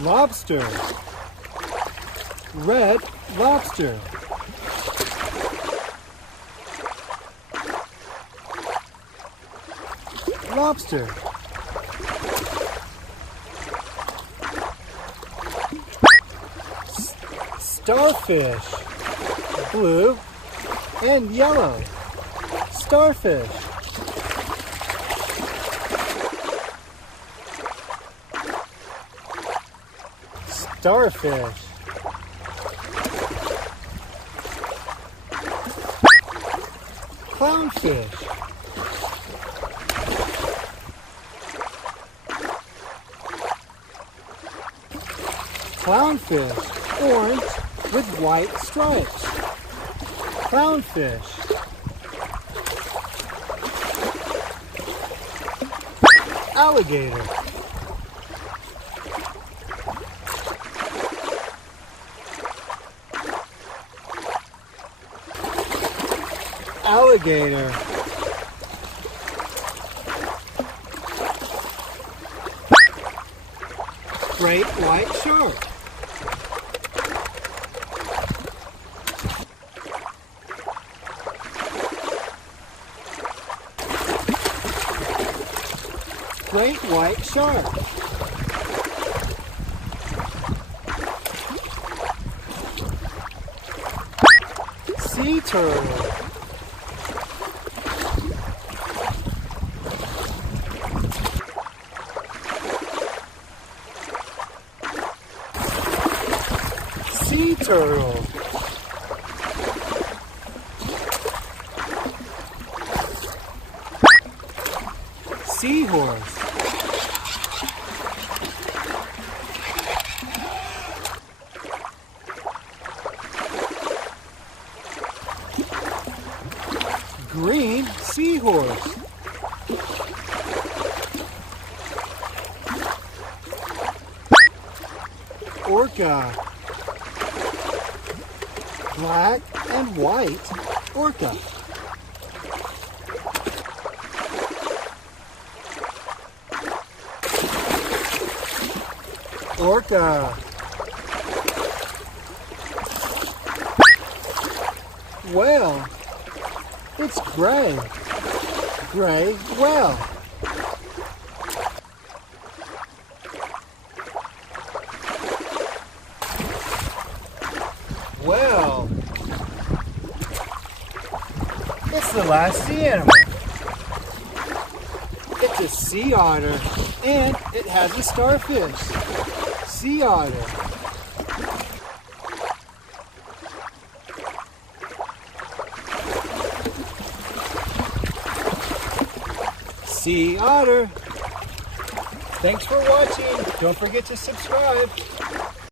Lobster. Red lobster. Lobster. Starfish. Blue and yellow. Starfish. Starfish. Clownfish. Clownfish, orange with white stripes. Clownfish. Alligator. Alligator. Great white shark. Great white shark. Sea turtle. Sea turtle. Seahorse. Green seahorse. Orca. Black and white orca. Orca. Whale. It's gray. Gray whale. Well, it's the last sea animal. It's a sea otter, and it has a starfish. Sea otter. Sea otter. Thanks for watching. Don't forget to subscribe.